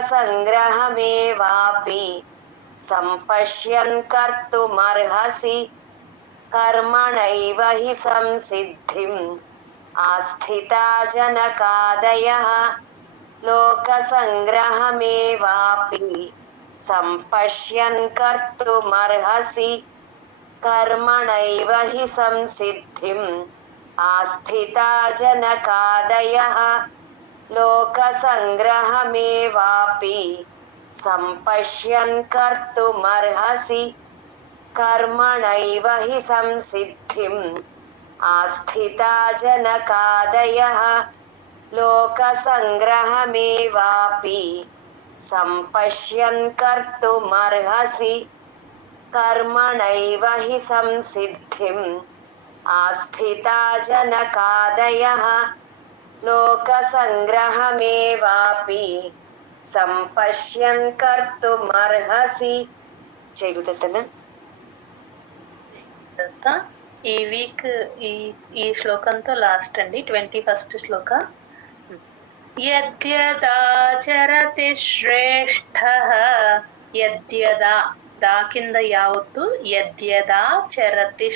लोकसङ्ग्रहमेवापि सम्पश्यन् कर्तुमर्हसि कर्मणैव हि संसिद्धिम् आस्थिता जनकादयः लोकसङ्ग्रहमेवापि सम्पश्यन् कर्तुमर्हसि कर्मणैव हि संसिद्धिम् आस्थिता जनकादयः लोकसङ्ग्रहमेवापि सम्पश्यन् कर्तुमर्हसि कर्मणैव हि संसिद्धिम् आस्थिता जनकादयः लोकसङ्ग्रहमेवापि सम्पश्यन् कर्तुमर्हसि कर्मणैव हि संसिद्धिम् आस्थिता जनकादयः लोकसङ्ग्रहमेवापि సంపశ్యన్ కర్తుమర్హసి. జయగుదత్తన. ఈ వీక్ ఈ శ్లోకంతో లాస్ట్ అండి. 21st శ్లోక. యద్యదాచరతి శ్రేష్ఠః. యద్యదా దా కింద యావత్తు యద్యదాచరతి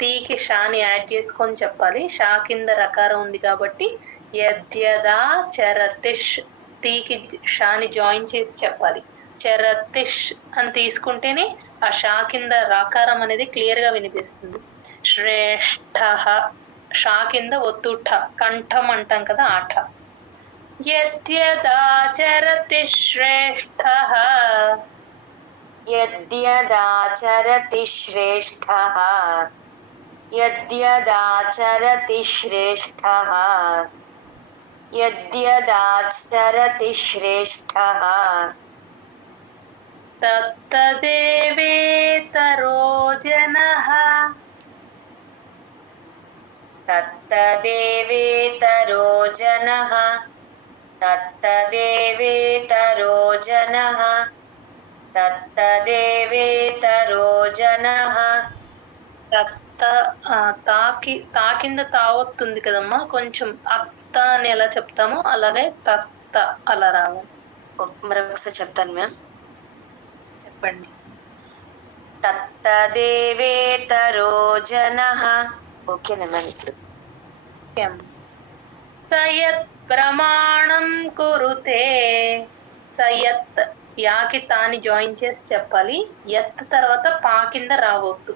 తీకి షాని యాడ్ చేసుకొని చెప్పాలి. షా కింద రకారం ఉంది కాబట్టి యద్యదాచరతిష్ తీకి షాని జాయిన్ చేసి చెప్పాలి. చరతిష్ అని తీసుకుంటేనే ఆ షా కింద రాకారం అనేది క్లియర్ గా వినిపిస్తుంది. శ్రేష్ఠ షా కింద ఒత్తుఠ కంఠం అంటాం కదా ఆఠ. యద్యదాచరతి శ్రేష్ఠః. యద్యదాచరతి శ్రేష్ఠః. యద్యదాచరతి శ్రేష్ఠః. యద్యదాచరతి శ్రేష్ఠః. తత్తదేవేతరో జనః. తత్తదేవేతరో జనః. తత్తదేవేతరో జనః. తత్తదేవేతరో జనః. తా కింద తావొత్తుంది కదమ్మా, కొంచెం అత్త అని ఎలా చెప్తామో అలాగే తత్త అలా రావాలి. మరొకసారి చెప్తాను మ్యామ్. చెప్పండి. తత్తదేవేతరో జనః. ఓకేనా మ్యామ్? ఇప్పుడు సయత్ ప్రమాణం కురుతే. సయత్ యాకి తాని జాయిన్ చేసి చెప్పాలి. యత్ తర్వాత పా కింద రావద్దు,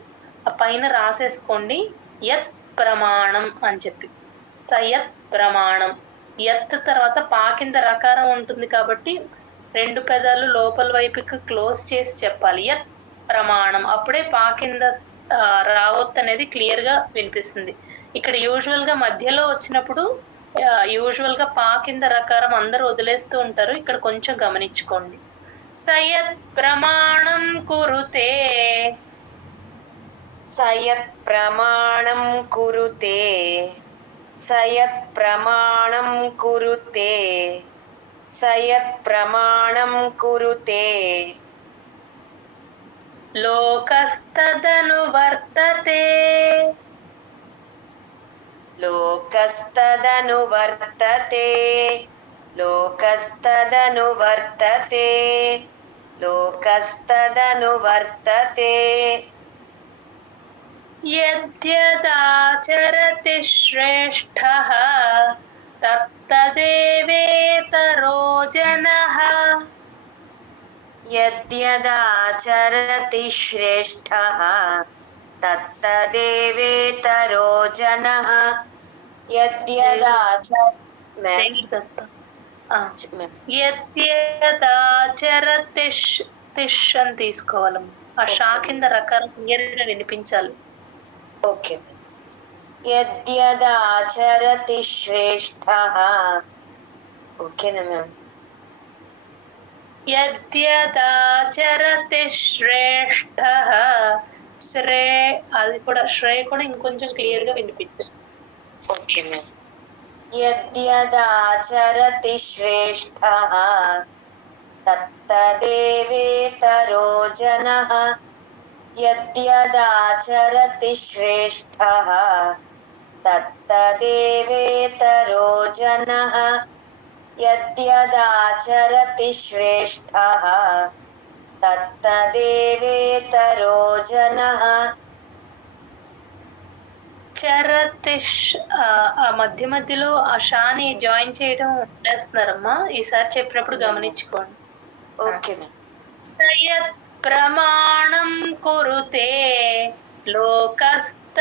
ఆ పైన రాసేసుకోండి యత్ ప్రమాణం అని చెప్పి. సయత్ ప్రమాణం. యత్ తర్వాత పా కింద రకారం ఉంటుంది కాబట్టి 2 పెదాలు లోపల వైపుకి క్లోజ్ చేసి చెప్పాలి. యత్ ప్రమాణం. అప్పుడే పా కింద రావొత్తు అనేది క్లియర్ గా వినిపిస్తుంది. ఇక్కడ యూజువల్ గా మధ్యలో వచ్చినప్పుడు యూజువల్ గా పా కింద రకారం అందరూ వదిలేస్తూ ఉంటారు. ఇక్కడ కొంచెం గమనించుకోండి. సయత్ ప్రమాణం కురుతే. సయత్ ప్రమాణం కురుతే. సయత్ ప్రమాణం కురుతే. సయత్ ప్రమాణం కురుతే. లోకస్తదను వర్తతే. లోకస్తదను వర్తతే. లోకస్తదను వర్తతే. లోకస్తదను వర్తతే. యద్యదాచరతి శ్రేష్ఠః. తత్తదేవేతరో జనః. యద్యదాచరతి శ్రేష్ఠః. తత్తదేవేతరో జనః. యద్యదాచరతి తిష్ అని తీసుకోవాలి. ఆ షా కింద రకారం క్లియర్ గా వినిపించాలి. ఓకే. యద్యదాచరతి శ్రేష్ఠః. ఓకేనా మ్యామ్? యద్యదాచరతి శ్రేష్ఠః. శ్రే అది కూడా శ్రేయ కూడా ఇంకొంచెం క్లియర్ గా వినిపించాలి. Okay ma'am. యద్యదాచరతి శ్రేష్ఠః. తత్తదేవేతరో జనః. యద్యదాచరతి శ్రేష్ఠః. తత్తదేవేతరో జనః. యద్యదాచరతి శ్రేష్ఠః తత్తదేవేతరో జనః. చరతిష్ ఆ మధ్య మధ్యలో ఆ షాని జాయిన్ చేయడం చేస్తున్నారమ్మా. ఈసారి చెప్పినప్పుడు గమనించుకోండి. Okay ma'am. సయత్ ప్రమాణం కురుతే లోకస్త